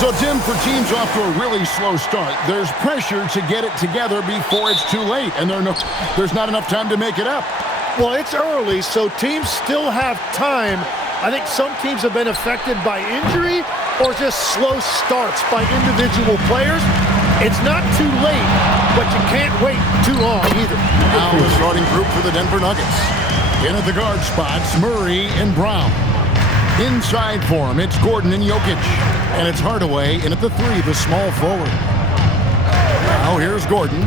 So, Tim, for teams off to a really slow start, there's pressure to get it together before it's too late, and there's not enough time to make it up. Well, it's early, so teams still have time. I think some teams have been affected by injury or just slow starts by individual players. It's not too late, but you can't wait too long either. Now the starting group for the Denver Nuggets. In at the guard spots, Murray and Brown. Inside for him, it's Gordon and Jokic. And it's Hardaway in at the 3, the small forward. Now here's Gordon.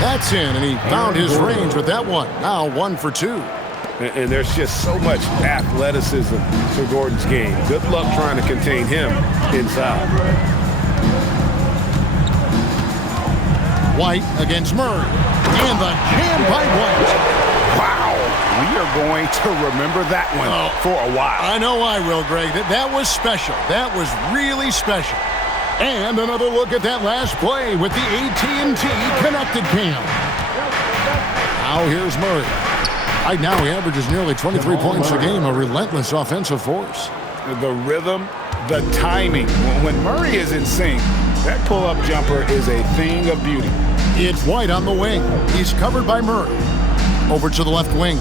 That's in, and he found his range with that one. Now 1 for 2. And there's just so much athleticism to Gordon's game. Good luck trying to contain him inside. White against Murray. And the jam by White. Wow. We are going to remember that one for a while. I know I will, Greg. That was special. That was really special. And another look at that last play with the AT&T Connected Cam. Now here's Murray. Right now he averages nearly 23 points a game, a relentless offensive force. The rhythm, the timing. When Murray is in sync, that pull-up jumper is a thing of beauty. It's White on the wing. He's covered by Murray. Over to the left wing.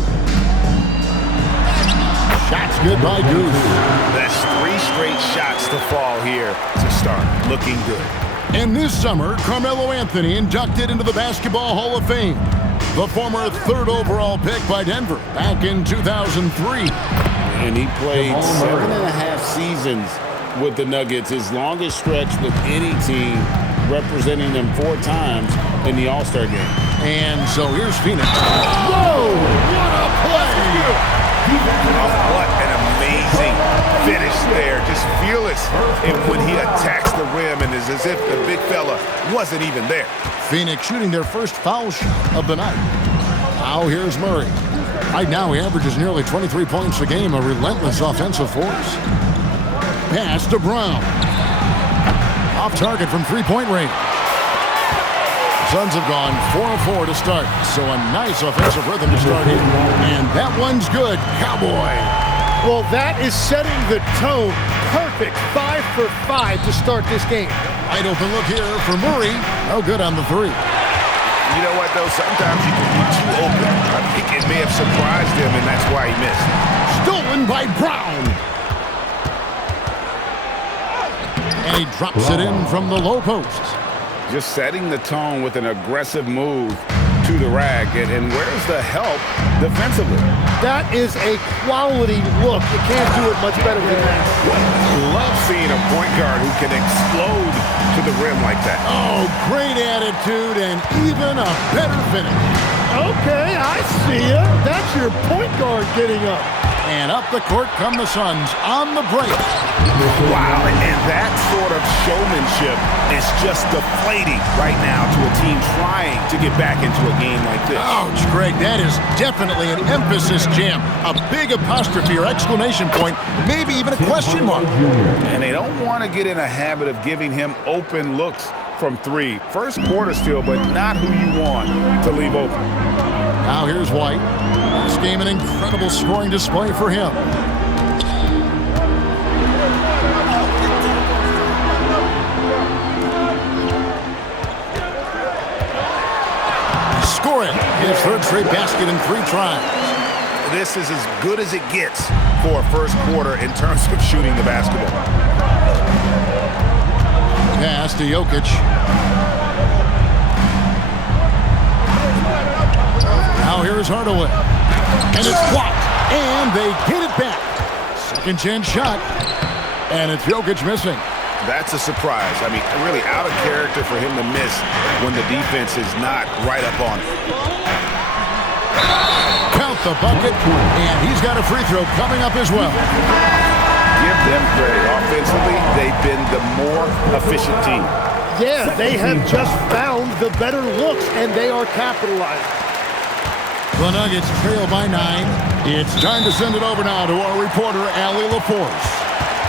Shots good by Goose. That's 3 straight shots to fall here to start. Looking good. And this summer, Carmelo Anthony inducted into the Basketball Hall of Fame. The former 3rd overall pick by Denver back in 2003. And he played 7.5 seasons with the Nuggets, his longest stretch with any team, representing them 4 times in the All-Star game. And so here's Phoenix. Whoa! What a play! What an amazing finish there. Just fearless and when he attacks the rim, and it's as if the big fella wasn't even there. Phoenix shooting their first foul shot of the night. Now here's Murray. Right now he averages nearly 23 points a game, a relentless offensive force. Pass to Brown. Off target from 3-point range. Suns have gone 4-4 to start, so a nice offensive rhythm to start in. And that one's good. Cowboy. Well, that is setting the tone. Perfect 5 for 5 to start this game. Wide open look here for Murray. No good on the 3. You know what, though? Sometimes you can be too open. I think it may have surprised him, and that's why he missed. Stolen by Brown. And he drops it in from the low post. Just setting the tone with an aggressive move to the rack. And where's the help defensively? That is a quality look. You can't do it much better than that. Love seeing a point guard who can explode to the rim like that. Oh, great attitude and even a better finish. Okay, I see ya. That's your point guard getting up. And up the court come the Suns on the break. Wow, and that sort of showmanship is just deflating right now to a team trying to get back into a game like this. Ouch, Greg, that is definitely an emphasis jam. A big apostrophe or exclamation point, maybe even a question mark. And they don't want to get in a habit of giving him open looks from 3. First quarter still, but not who you want to leave open. Now here's White. This game an incredible scoring display for him. Scoring his 3rd straight basket in 3 tries. This is as good as it gets for a first quarter in terms of shooting the basketball. Pass to Jokic. Now here's Hardaway. And it's blocked. And they get it back. Second chance shot. And it's Jokic missing. That's a surprise. I mean, really out of character for him to miss when the defense is not right up on it. Count the bucket. And he's got a free throw coming up as well. Give them credit. Offensively, they've been the more efficient team. Yeah, they have just found the better looks, and they are capitalizing. The Nuggets trail by 9. It's time to send it over now to our reporter, Allie LaForce.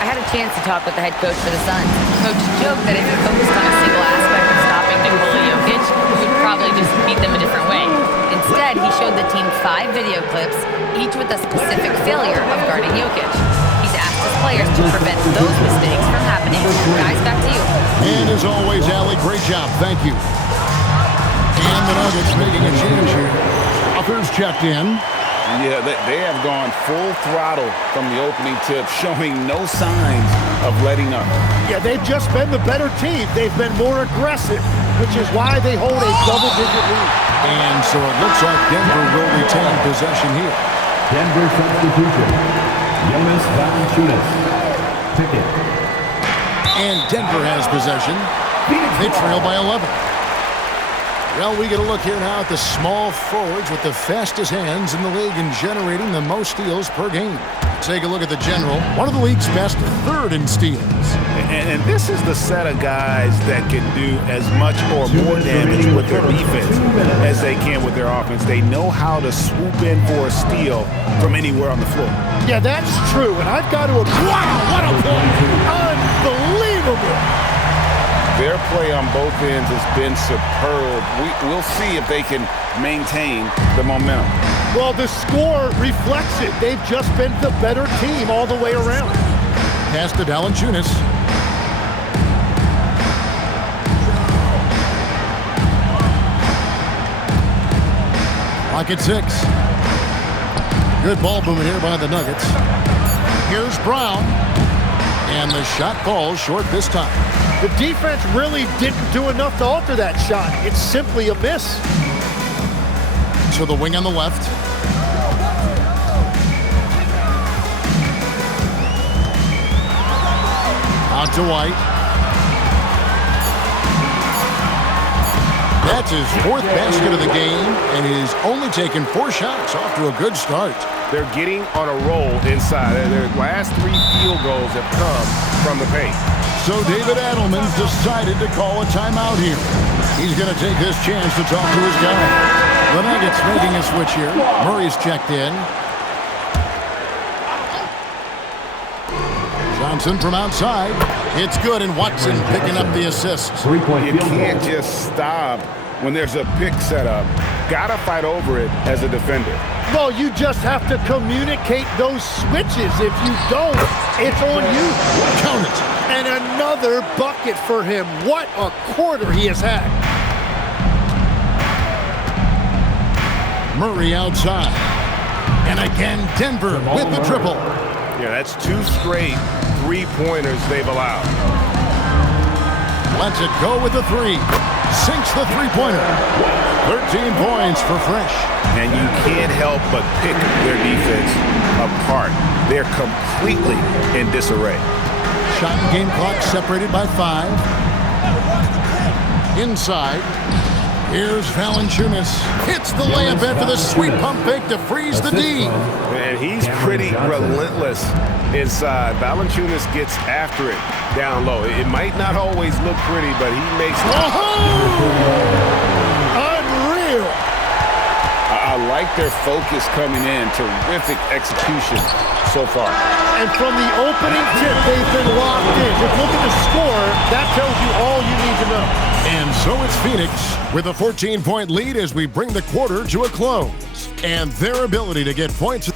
I had a chance to talk with the head coach for the Suns. Coach joked that if he focused on a single aspect of stopping Nikola Jokic, he would probably just beat them a different way. Instead, he showed the the team 5 video clips, each with a specific failure of guarding Jokic. He's asked his players to prevent those mistakes from happening. Guys, back to you. And as always, Allie, great job. Thank you. And the Nuggets making a change here. Others checked in. Yeah, they have gone full throttle from the opening tip, showing no signs of letting up. Yeah, they've just been the better team. They've been more aggressive, which is why they hold a double-digit lead. And so it looks like Denver will retain possession here. Denver substitution. Jonas Valanciunas. Ticket. And Denver has possession. They trail by 11. Well, we get a look here now at the small forwards with the fastest hands in the league and generating the most steals per game. Take a look at the general, one of the league's best, third in steals. And this is the set of guys that can do as much or more damage with their defense as they can with their offense. They know how to swoop in for a steal from anywhere on the floor. Yeah, that's true, and I've got to agree. Wow, what a play! Unbelievable! Their play on both ends has been superb. We'll see if they can maintain the momentum. Well, the score reflects it. They've just been the better team all the way around. Pass to Valanciunas. Clock at 6. Good ball movement here by the Nuggets. Here's Brown. And the shot falls short this time. The defense really didn't do enough to alter that shot. It's simply a miss. To the wing on the left. Out to White. That's his 4th basket of the game, and he's only taken 4 shots. Off to a good start. They're getting on a roll inside. Their last 3 field goals have come from the paint. So David Adelman's decided to call a timeout here. He's going to take this chance to talk to his guys. The Nuggets making a switch here. Murray's checked in. Johnson from outside. It's good, and Watson picking up the assist. You can't just stop when there's a pick set up. Gotta fight over it as a defender. Well, you just have to communicate those switches. If you don't, it's on you. Count it. And another bucket for him. What a quarter he has had. Murray outside. And again, Denver with the triple. Yeah, that's 2 straight 3-pointers they've allowed. Lets it go with the 3. Sinks the 3-pointer. 13 points for Fresh. And you can't help but pick their defense apart. They're completely in disarray. Shot and game clock separated by 5. Inside. Here's Valanciunas. Hits the layup after the sweet pump fake to freeze the D. And he's pretty relentless inside. Valanciunas gets after it down low. It might not always look pretty, but he makes it. Unreal. I like their focus coming in. Terrific execution so far. And from the opening tip, they've been locked in. Just look at the score. That tells you all you need to know. And so it's Phoenix with a 14-point lead as we bring the quarter to a close. And their ability to get points.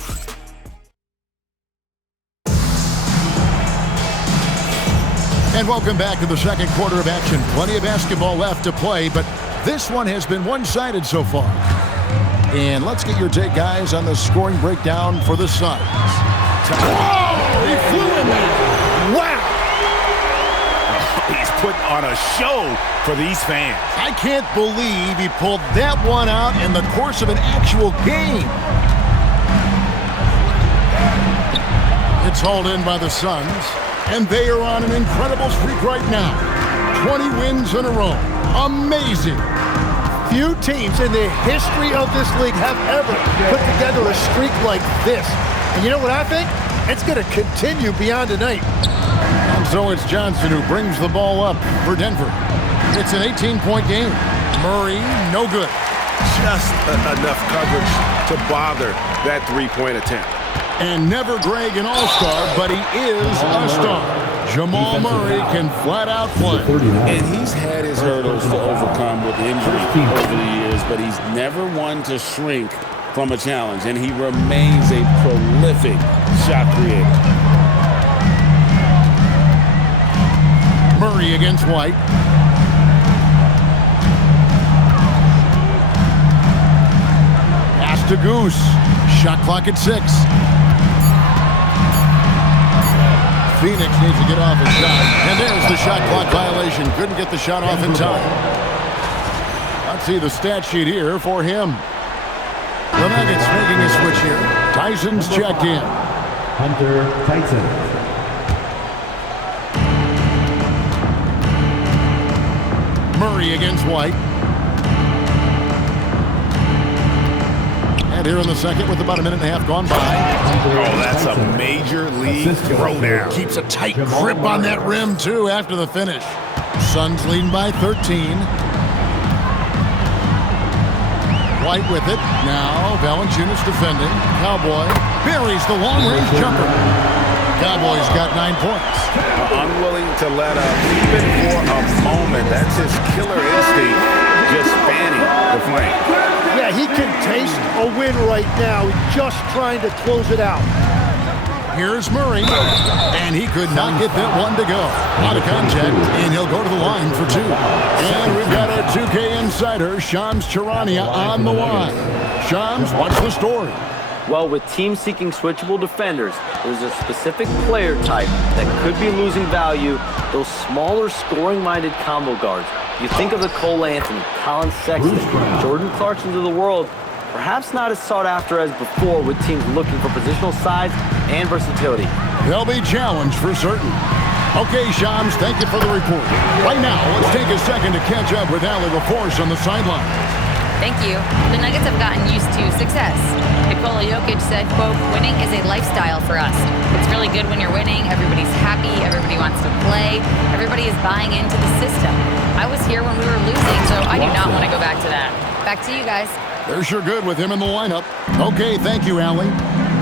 And welcome back to the second quarter of action. Plenty of basketball left to play, but this one has been one-sided so far. And let's get your take, guys, on the scoring breakdown for the Suns. Oh, he flew in there. Wow. He's putting on a show for these fans. I can't believe he pulled that one out in the course of an actual game. It's hauled in by the Suns, and they are on an incredible streak right now. 20 wins in a row. Amazing. Few teams in the history of this league have ever put together a streak like this. And you know what I think? It's going to continue beyond tonight. And so it's Johnson who brings the ball up for Denver. It's an 18-point game. Murray, no good. Just enough coverage to bother that 3-point attempt. And never Greg an all-star, but he is a star. Jamal Murray can flat out play. And he's had his hurdles to overcome with injury over the years, but he's never one to shrink from a challenge, and he remains a prolific shot creator. Murray against White. Pass to Goose. Shot clock at 6. Phoenix needs to get off his shot. And there's the shot clock violation. Couldn't get the shot off in time. Let's see the stat sheet here for him. The Nuggets making a switch here. Tyson's checked in. Hunter Tyson. Murray against White. And here in the second with about a minute and a half gone by. Oh, that's a major league throwdown. Keeps a tight grip on that rim, too, after the finish. Suns leading by 13. White with it. Now Valanciunas defending. Cowboy buries the long-range jumper. Cowboys got 9 points. Unwilling to let up even for a moment. That's his killer instinct, just fanning the flame. Yeah, he can taste a win right now, just trying to close it out. Here's Murray, and he could not get that one to go. Out of contact, and he'll go to the line for 2. And we've got our 2K insider, Shams Charania, on the line. Shams, what's the story? Well, with teams seeking switchable defenders, there's a specific player type that could be losing value, those smaller scoring-minded combo guards. You think of the Cole Anthony, Colin Sexton, Jordan Clarksons of the world, perhaps not as sought after as before with teams looking for positional size and versatility. They'll be challenged for certain. Okay, Shams, thank you for the report. Right now, let's take a second to catch up with Allie LaForce on the sideline. Thank you. The Nuggets have gotten used to success. Nikola Jokic said, quote, winning is a lifestyle for us. It's really good when you're winning. Everybody's happy. Everybody wants to play. Everybody is buying into the system. I was here when we were losing, so I do not want to go back to that. Back to you guys. They're sure good with him in the lineup. Okay, thank you, Allie.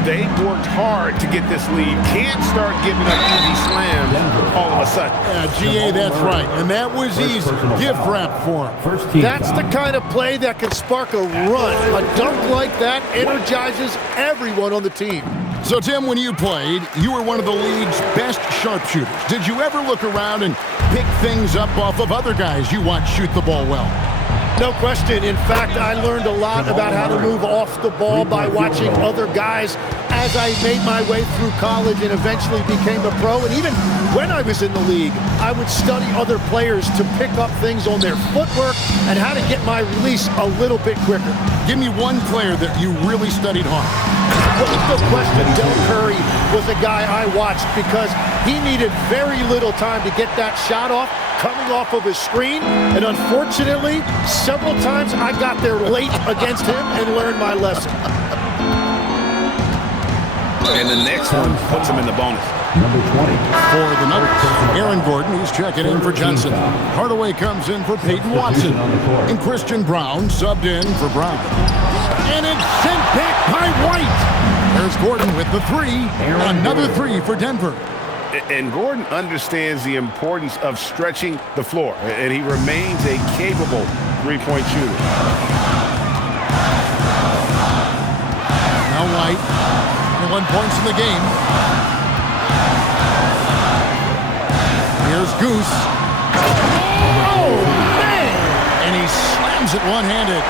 They worked hard to get this lead. Can't start giving up easy slams all of a sudden. GA, that's right. And that was easy. Gift wrap for him. That's the kind of play that can spark a run. A dunk like that energizes everyone on the team. So, Tim, when you played, you were one of the league's best sharpshooters. Did you ever look around and pick things up off of other guys you watch shoot the ball well? No question. In fact, I learned a lot about how to move off the ball by watching other guys as I made my way through college and eventually became a pro. And even when I was in the league, I would study other players to pick up things on their footwork and how to get my release a little bit quicker. Give me one player that you really studied hard. Well, no question, Del Curry was a guy I watched because he needed very little time to get that shot off coming off of his screen. And unfortunately, several times I got there late against him and learned my lesson. And the next one puts him in the bonus. Number 20. For the Nuggets, Aaron Gordon, he's checking in for Johnson. Hardaway comes in for Peyton Watson. And Christian Brown subbed in for Brown. And it's sent back by White. There's Gordon with the 3. Another 3 for Denver. And Gordon understands the importance of stretching the floor, and he remains a capable three-point shooter. Now White, 1 points in the game. Here's Goose. Oh, man! And he slams it one-handed.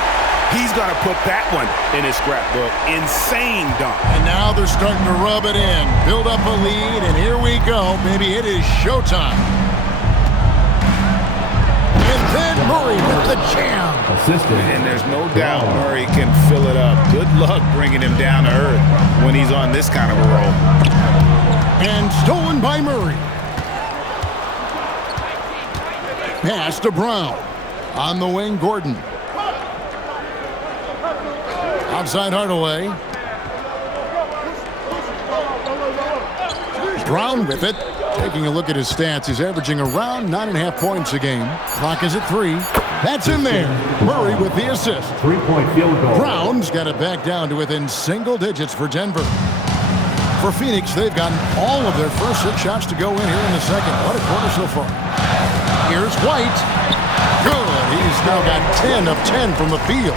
He's going to put that one in his scrapbook. Insane dunk. And now they're starting to rub it in. Build up a lead, and here we go. Maybe it is showtime. And then Murray with the jam. And there's no doubt Murray can fill it up. Good luck bringing him down to earth when he's on this kind of a roll. And stolen by Murray. Pass to Brown. On the wing, Gordon. Outside Hardaway. Brown with it. Taking a look at his stats, he's averaging around 9.5 points a game. Clock is at 3. That's in there. Murray with the assist. 3-point field goal. Brown's got it back down to within single digits for Denver. For Phoenix, they've gotten all of their first 6 shots to go in here in the second. What a quarter so far. Here's White. Good. He's He's now got 10 of 10 from the field.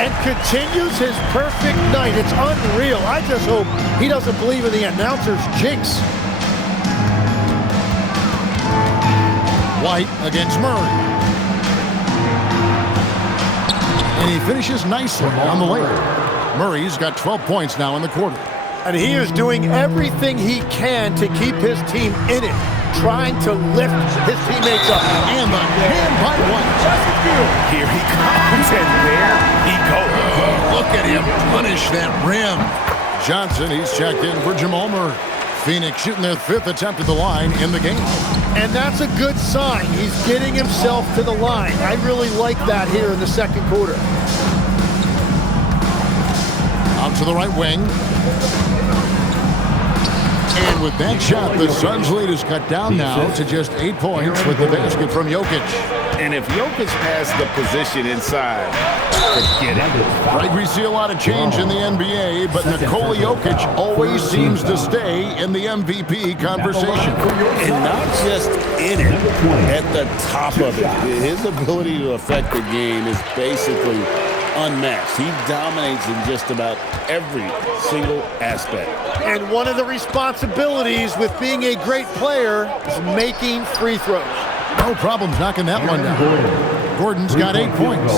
And continues his perfect night. It's unreal. I just hope he doesn't believe in the announcer's jinx. White against Murray. And he finishes nicely on the layup. Murray's got 12 points now in the quarter. And he is doing everything he can to keep his team in it, trying to lift his teammates up. And the hand by White. Here he comes, and there he goes. Oh, look at him punish that rim. Johnson, he's checked in for Jamal Murray. Phoenix shooting their 5th attempt at the line in the game. And that's a good sign. He's getting himself to the line. I really like that here in the second quarter. Out to the right wing. And with that shot, the Suns' lead is cut down now to just 8 points with the basket from Jokic. And if Jokic has the position inside, forget it. Right, we see a lot of change in the NBA, but Nikola Jokic always seems to stay in the MVP conversation. And not just in it, at the top of it. His ability to affect the game is basically unmatched. He dominates in just about every single aspect. And one of the responsibilities with being a great player is making free throws. No problems knocking that one down. Gordon's got 8 points.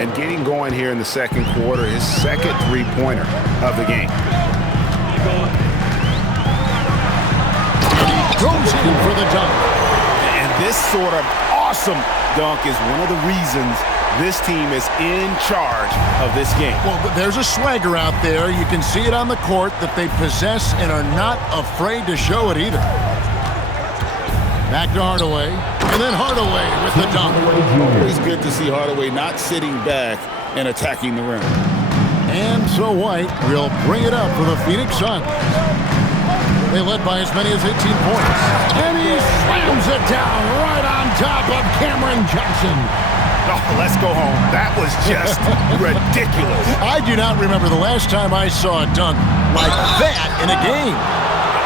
And getting going here in the second quarter, his second three-pointer of the game. And he goes in for the dunk. And this sort of awesome dunk is one of the reasons this team is in charge of this game. Well, there's a swagger out there. You can see it on the court that they possess and are not afraid to show it either. Back to Hardaway, and then Hardaway with the dunk. Always good to see Hardaway not sitting back and attacking the rim. And so White will bring it up for the Phoenix Suns. They led by as many as 18 points. And he slams it down right on top of Cameron Johnson. Oh, let's go home. That was just ridiculous. I do not remember the last time I saw a dunk like that in a game.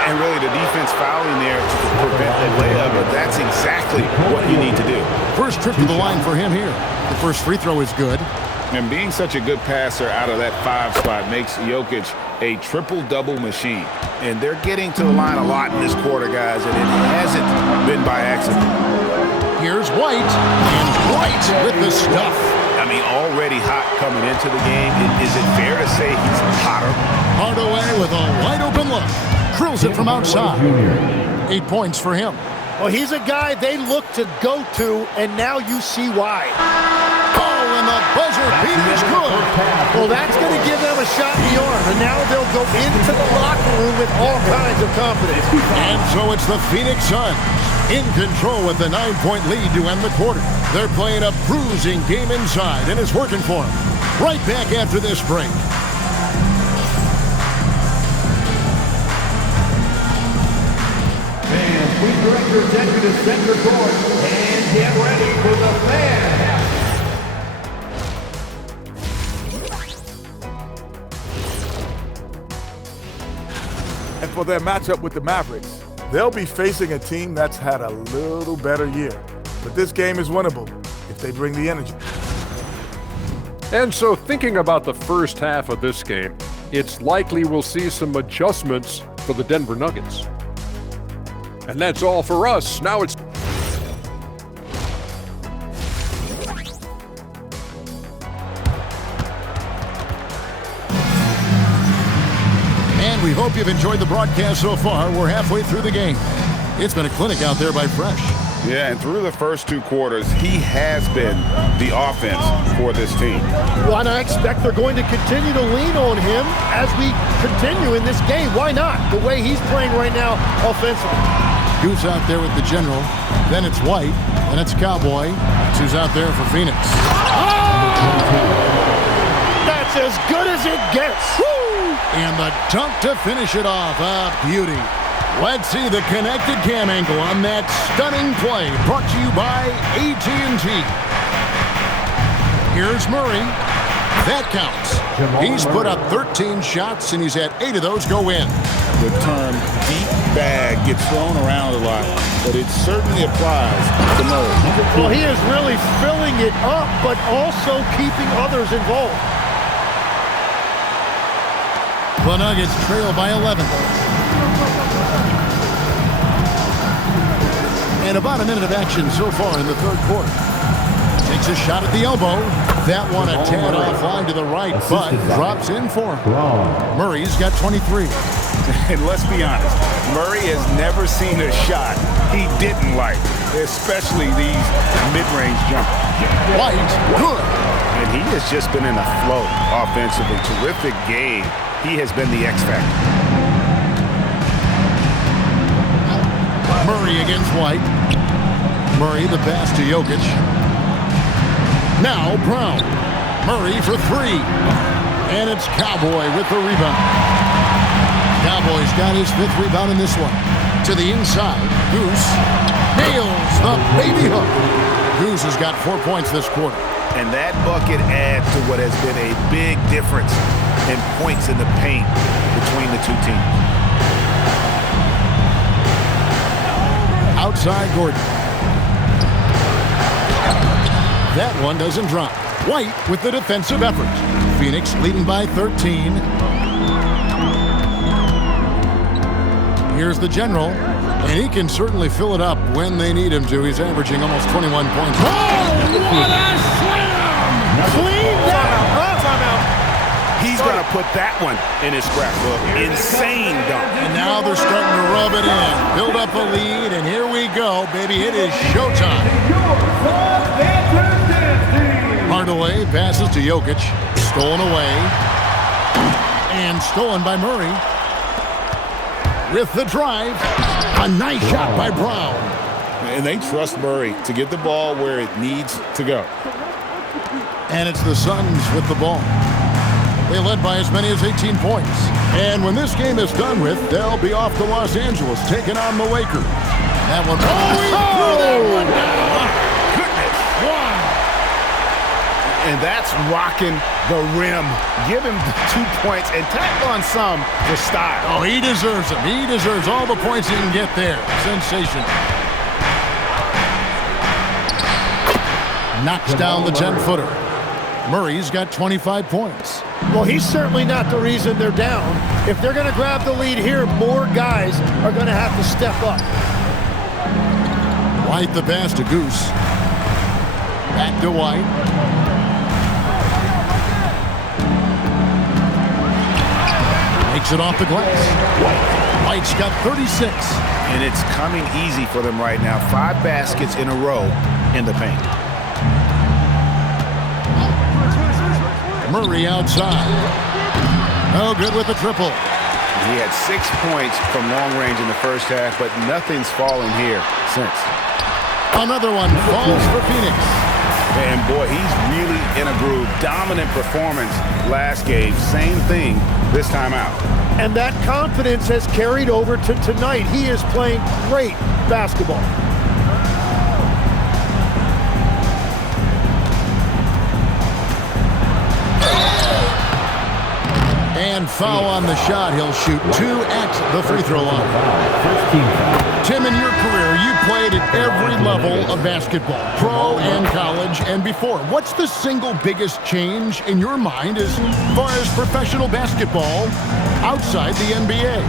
And really, the defense fouling there to prevent the layup, but that's exactly what you need to do. First trip to the line for him here. The first free throw is good. And being such a good passer out of that 5 spot makes Jokic a triple-double machine. And they're getting to the line a lot in this quarter, guys, and it hasn't been by accident. Here's White, and White with the stuff. I mean, already hot coming into the game. Is it fair to say he's hotter? Hardaway with a wide-open look. Drills it from outside. 8 points for him. Well, he's a guy they look to go to, and now you see why. Oh, and the buzzer beat is good. Well, that's going to give them a shot in the arm, and now they'll go into the locker room with all kinds of confidence. And so it's the Phoenix Suns in control with the 9-point lead to end the quarter. They're playing a bruising game inside, and it's working for them. Right back after this break. Fans, we direct your attention to center court and get ready for the fan. And for their matchup with the Mavericks, they'll be facing a team that's had a little better year. But this game is winnable if they bring the energy. And so thinking about the first half of this game, it's likely we'll see some adjustments for the Denver Nuggets. And that's all for us. Now it's We hope you've enjoyed the broadcast so far. We're halfway through the game. It's been a clinic out there by Fresh. Yeah, and through the first 2 quarters, he has been the offense for this team. Well, and I expect they're going to continue to lean on him as we continue in this game. Why not? The way he's playing right now offensively. Goose out there with the general. Then it's White. Then it's Cowboy. That's who's out there for Phoenix. Oh! That's as good as it gets. Woo! And the dunk to finish it off. A beauty. Let's see the connected cam angle on that stunning play. Brought to you by AT&T. Here's Murray. That counts. He's put up 13 shots, and he's had 8 of those go in. The term deep bag gets thrown around a lot. but it certainly applies to Murray. Well, he is really filling it up, but also keeping others involved. The Nuggets trail by 11. And about a minute of action so far in the third quarter. Takes a shot at the elbow. That one a tad offline to the right, but drops in for him. Murray's got 23. And let's be honest, Murray has never seen a shot he didn't like, especially these mid-range jumpers. White, good. And he has just been in a flow offensively. Terrific game. He has been the X factor. Murray against White. Murray the pass to Jokic. Now Brown. Murray for three. And it's Cowboy with the rebound. Cowboy's got his fifth rebound in this one. To the inside. Goose nails the baby hook. Goose has got 4 points this quarter. And that bucket adds to what has been a big difference in points in the paint between the two teams. Outside Gordon. That one doesn't drop. White with the defensive effort. Phoenix leading by 13. Here's the general, and he can certainly fill it up when they need him to. He's averaging almost 21 points. Oh, what a slam! Clean that up. He's going to put that one in his scrapbook. Insane dunk. And now they're starting to rub it in. Build up a lead, and here we go, baby. It is showtime. Hardaway passes to Jokic. Stolen away. And stolen by Murray. With the drive. A nice shot by Brown. And they trust Murray to get the ball where it needs to go. And it's the Suns with the ball. They led by as many as 18 points. And when this game is done with, they'll be off to Los Angeles taking on the Lakers. That one. Oh, one down. Goodness. One. And that's rocking the rim. Give him the 2 points and tack on some for style. Oh, he deserves them. He deserves all the points he can get there. Sensational. Knocks down the 10-footer. Murray's got 25 points. Well, he's certainly not the reason they're down. If they're going to grab the lead here, more guys are going to have to step up. White the pass to Goose. Back to White. Makes it off the glass. White's got 36. And it's coming easy for them right now. 5 baskets in a row in the paint. Murray outside. No good with the triple. He had 6 points from long range in the first half, but nothing's fallen here since. Another one falls for Phoenix. And boy, he's really in a groove. Dominant performance last game. Same thing this time out. And that confidence has carried over to tonight. He is playing great basketball. And foul on the shot. He'll shoot 2 at the free throw line. Tim, in your career, you played at every level of basketball, pro and college and before. What's the single biggest change in your mind as far as professional basketball outside the NBA?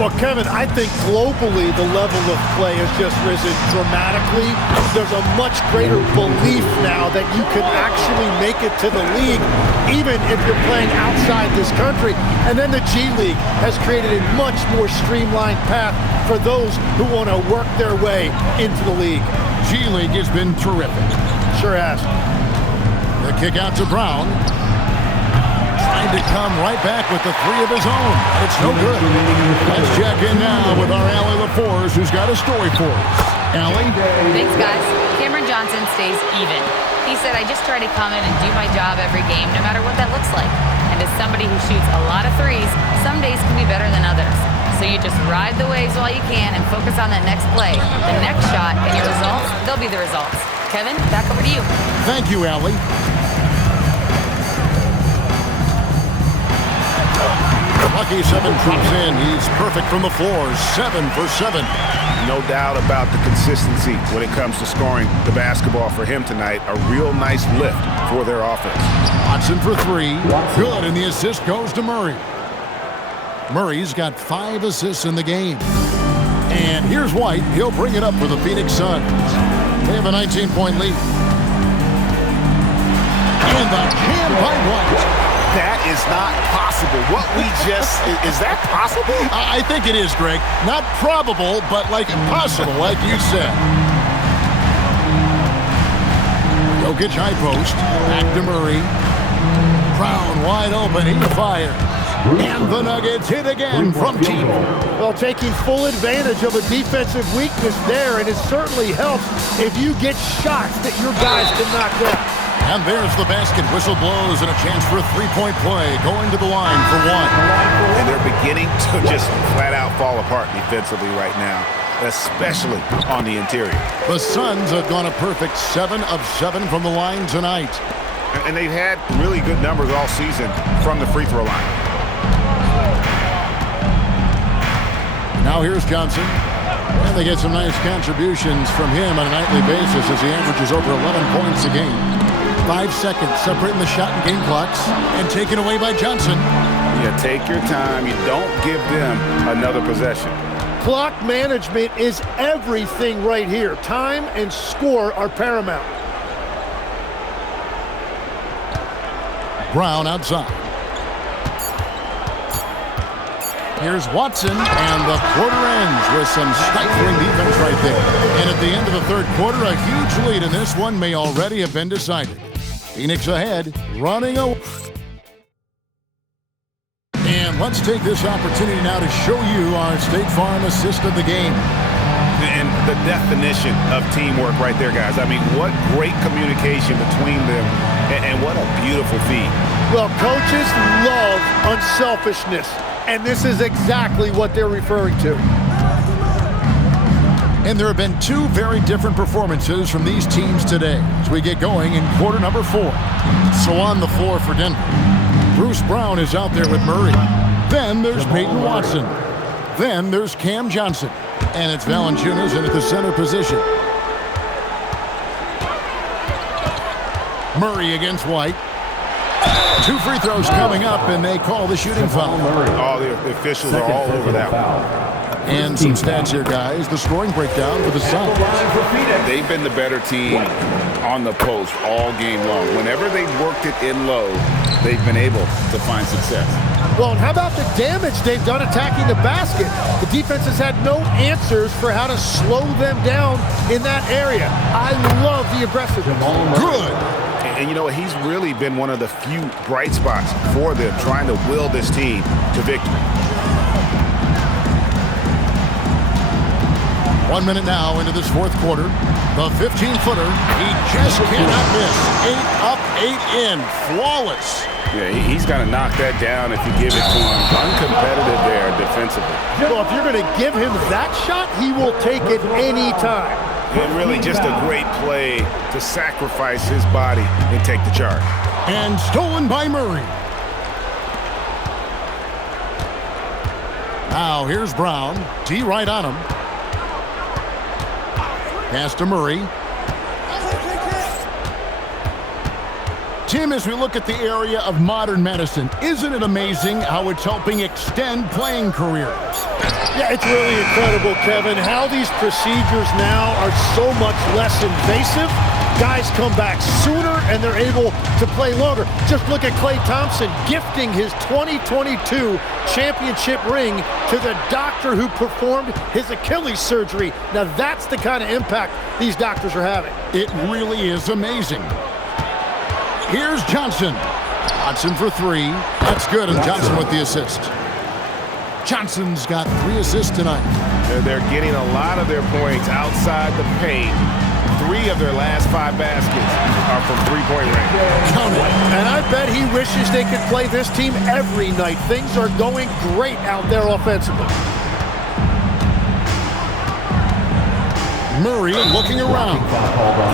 Well, Kevin, I think globally the level of play has just risen dramatically. There's a much greater belief now that you can actually make it to the league, even if you're playing outside this country. And then the G League has created a much more streamlined path for those who want to work their way into the league. G League has been terrific. Sure has. The kick out to Brown. Trying to come right back with the 3 of his own. It's no good. Let's check in now with our Allie LaForce, who's got a story for us. Allie? Thanks, guys. Cameron Johnson stays even. He said, I just try to come in and do my job every game, no matter what that looks like. And as somebody who shoots a lot of threes, some days can be better than others. So you just ride the waves while you can and focus on that next play. The next shot and your results, they'll be the results. Kevin, back over to you. Thank you, Allie. Lucky 7 drops in. He's perfect from the floor. 7 for 7. No doubt about the consistency when it comes to scoring the basketball for him tonight. A real nice lift for their offense. Watson for 3. Good, and the assist goes to Murray. Murray's got 5 assists in the game. And here's White. He'll bring it up for the Phoenix Suns. They have a 19-point lead. And the jam by White. That is not possible. What we just, is that possible? I think it is, Greg. Not probable, but like possible, like you said. Jokic high post. Back to Murray. Brown wide open. He fires. And the Nuggets hit again from Team. Well, taking full advantage of a defensive weakness there, and it certainly helps if you get shots that your guys can knock down. And there's the basket. Whistle blows and a chance for a three-point play. Going to the line for 1. And they're beginning to just flat out fall apart defensively right now, especially on the interior. The Suns have gone a perfect 7 of 7 from the line tonight. And they've had really good numbers all season from the free throw line. Now here's Johnson. And they get some nice contributions from him on a nightly basis as he averages over 11 points a game. 5 seconds separating the shot and game clocks, and taken away by Johnson. Yeah, take your time. You don't give them another possession. Clock management is everything right here. Time and score are paramount. Brown outside. Here's Watson, and the quarter ends with some stifling defense right there. And at the end of the third quarter, a huge lead in this one may already have been decided. Phoenix ahead, running away. And let's take this opportunity now to show you our State Farm assist of the game. And the definition of teamwork right there, guys. I mean, what great communication between them, and what a beautiful feed. Well, coaches love unselfishness, and this is exactly what they're referring to. And there have been 2 very different performances from these teams today as we get going in quarter number 4. So on the floor for Denver, Bruce Brown is out there with Murray. Then there's Peyton Watson. Then there's Cam Johnson. And it's Valanciunas in at the center position. Murray against White. 2 free throws coming up, and they call the shooting foul. All the officials are all over that one. And some stats here, guys. The scoring breakdown for the Suns. They've been the better team on the post all game long. Whenever they've worked it in low, they've been able to find success. Well, and how about the damage they've done attacking the basket? The defense has had no answers for how to slow them down in that area. I love the aggressiveness. Good. And you know, he's really been one of the few bright spots for them, trying to will this team to victory. 1 minute now into this fourth quarter. The 15-footer, he just cannot miss. 8 up, 8 in. Flawless. Yeah, he's got to knock that down if you give it to him. Uncompetitive there defensively. Well, if you're going to give him that shot, he will take it any time. And really just a great play to sacrifice his body and take the charge. And stolen by Murray. Now here's Brown. D right on him. Pass to Murray. Tim, as we look at the area of modern medicine, isn't it amazing how it's helping extend playing careers? Yeah, it's really incredible, Kevin, how these procedures now are so much less invasive. Guys come back sooner and they're able to play longer. Just look at Klay Thompson gifting his 2022 championship ring to the doctor who performed his Achilles surgery. Now that's the kind of impact these doctors are having. It really is amazing. Here's Johnson. Johnson for 3. That's good, and Johnson with the assist. Johnson's got 3 assists tonight. They're getting a lot of their points outside the paint. 3 of their last 5 baskets are from three-point range. Count it. And I bet he wishes they could play this team every night. Things are going great out there offensively. Murray looking around.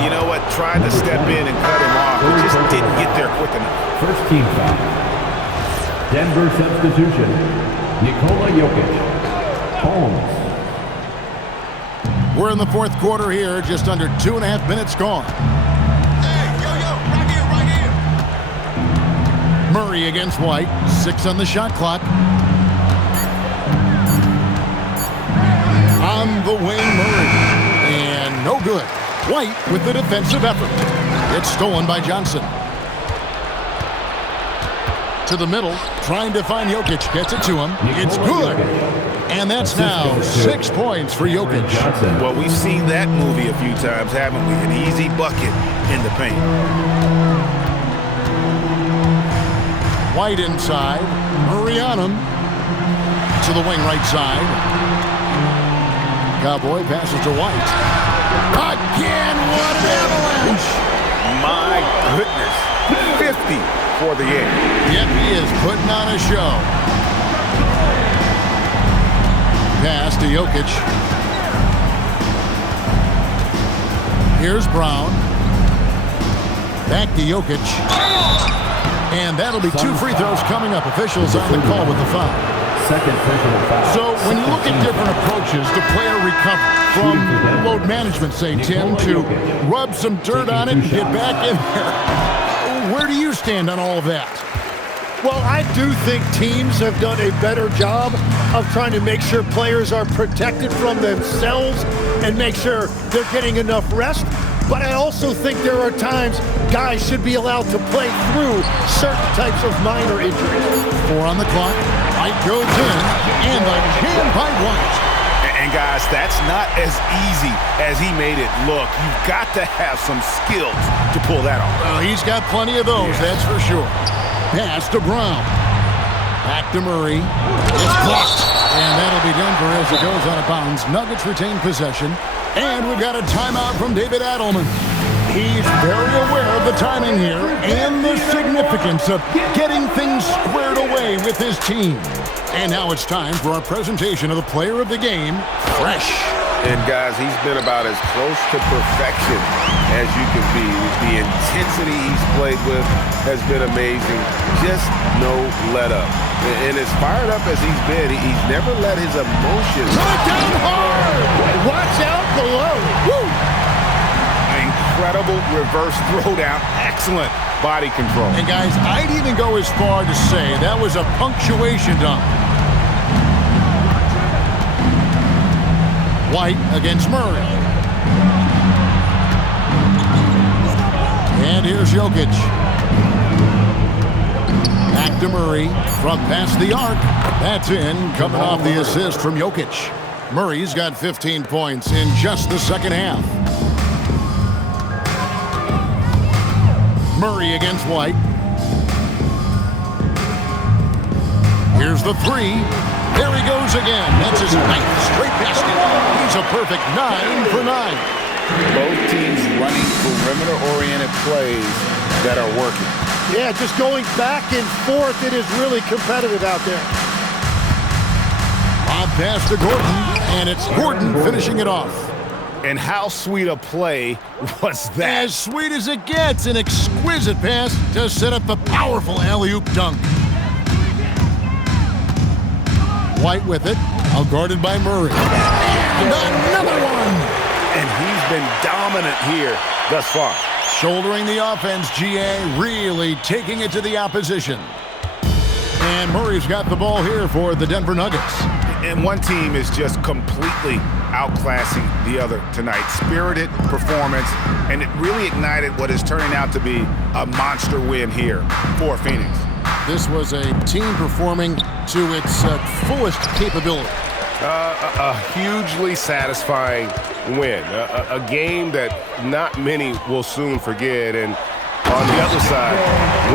You know what? Tried to step in and cut him off, but just didn't get there quick enough. First team foul. Denver substitution. Nikola Jokic. Holmes. We're in the fourth quarter here, just under 2.5 minutes gone. Murray against White, 6 on the shot clock. On the wing, Murray, and no good. White with the defensive effort. It's stolen by Johnson. To the middle, trying to find Jokic, gets it to him. It's good. And that's now 6 points for Jokic. Well, we've seen that movie a few times, haven't we? An easy bucket in the paint. White inside. Murray on him. To the wing right side. Cowboy passes to White. Again, what an avalanche! My goodness. 50 for the game. Yep, he is putting on a show. Pass to Jokic. Here's Brown. Back to Jokic. And that'll be 2 free throws coming up. Officials on the call with the foul. Second personal foul. So when you look at different approaches to player recovery, from load management, say, Tim, to rub some dirt on it and get back in there, where do you stand on all of that? Well, I do think teams have done a better job of trying to make sure players are protected from themselves and make sure they're getting enough rest. But I also think there are times guys should be allowed to play through certain types of minor injuries. 4 on the clock. White goes in, and the jam by White. And guys, that's not as easy as he made it look. You've got to have some skills to pull that off. Well, he's got plenty of those, that's for sure. Pass to Brown. Back to Murray. It's blocked. And that'll be Denver as it goes out of bounds. Nuggets retain possession. And we've got a timeout from David Adelman. He's very aware of the timing here and the significance of getting things squared away with his team. And now it's time for our presentation of the player of the game, Fresh. And guys, he's been about as close to perfection as you can be. The intensity he's played with has been amazing. Just no let up. And as fired up as he's been, he's never let his emotions... Put down hard! Watch out below. Woo! Incredible reverse throwdown. Excellent body control. And guys, I'd even go as far to say that was a punctuation dunk. White against Murray. And here's Jokic. Back to Murray from past the arc. That's in, coming off the assist from Jokic. Murray's got 15 points in just the second half. Murray against White. Here's the 3. There he goes again. That's his 9th straight basket. He's a perfect 9 for 9. Both teams running perimeter-oriented plays that are working. Yeah, just going back and forth. It is really competitive out there. Lob pass to Gordon, and it's Gordon finishing it off. And how sweet a play was that? As sweet as it gets, an exquisite pass to set up the powerful alley-oop dunk. White with it, outguarded by Murray. And another one! And he's been dominant here thus far. Shouldering the offense, GA really taking it to the opposition. And Murray's got the ball here for the Denver Nuggets. And one team is just completely outclassing the other tonight. Spirited performance, and it really ignited what is turning out to be a monster win here for Phoenix. This was a team performing to its fullest capability. A hugely satisfying win. A game that not many will soon forget. And on the other side,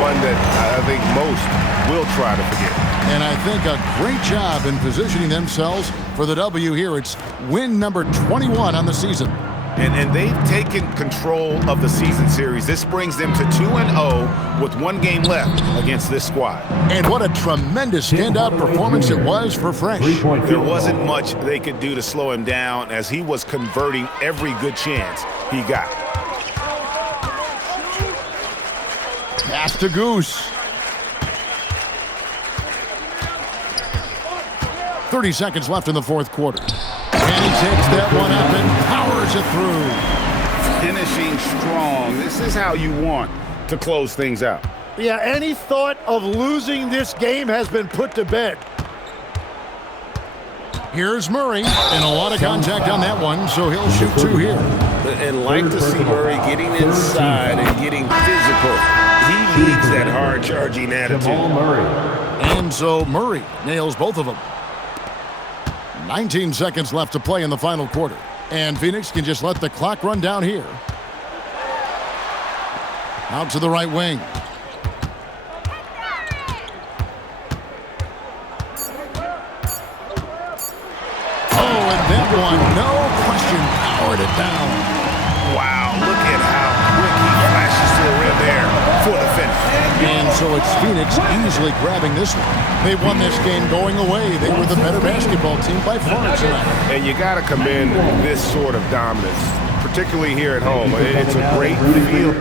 one that I think most will try to forget. And I think a great job in positioning themselves for the W here. It's win number 21 on the season. And they've taken control of the season series. This brings them to 2-0 with 1 game left against this squad. And what a tremendous standout performance it was for Fresh. There wasn't much they could do to slow him down as he was converting every good chance he got. Pass to Goose. 30 seconds left in the fourth quarter. And he takes that one up and powers it through. Finishing strong. This is how you want to close things out. Yeah, any thought of losing this game has been put to bed. Here's Murray, and a lot of contact on that one, so he'll shoot 2 here. And like to see Murray getting inside and getting physical. He needs that hard-charging attitude. And so Murray nails both of them. 19 seconds left to play in the final quarter. And Phoenix can just let the clock run down here. Out to the right wing. That one, no question, powered it down. Wow, look at how quick he flashes to the rim there for the finish. And so it's Phoenix easily grabbing this one. They won this game going away. They were the better basketball team by far tonight. And you got to commend this sort of dominance, particularly here at home. It's a great feel.